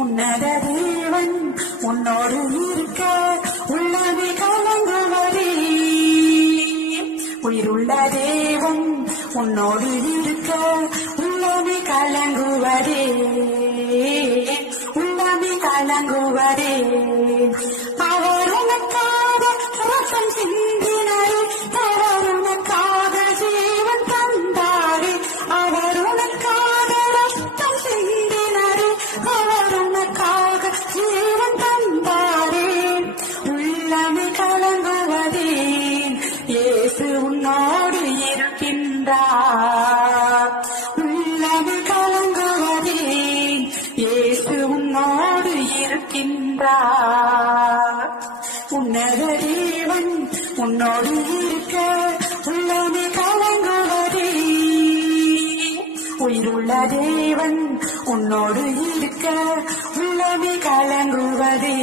உன்னத தேவன் உன்னோடு இருக்க உள்ளமே கலங்குவதே. உயிருள்ள தேவன் உன்னோடு இருக்க உள்ளமே கலங்குவதே, உள்ளமே கலங்குவதே. அவர் உனக்காக ரத்தம் சிந்தினாரே, அவர் உனக்காக ஜீவன் தந்தாரே. அவர் உனக்காக ரத்தம் சிந்தினாரே, அவர் உனக்காக ஜீவன் தந்தாரே. உள்ளமே கலங்குவதே, இயேசு உன்னோடு இருக்கின்றார். உள்ளமே கலங்குவதே, இயேசு உன்னோடு இருக்கின்றார். உன்னத தேவன் உன்னோடு இருக்க உள்ளமே கலங்குவதே. உயிருள்ள தேவன் உன்னோடு இருக்க உள்ளமே கலங்குவதே.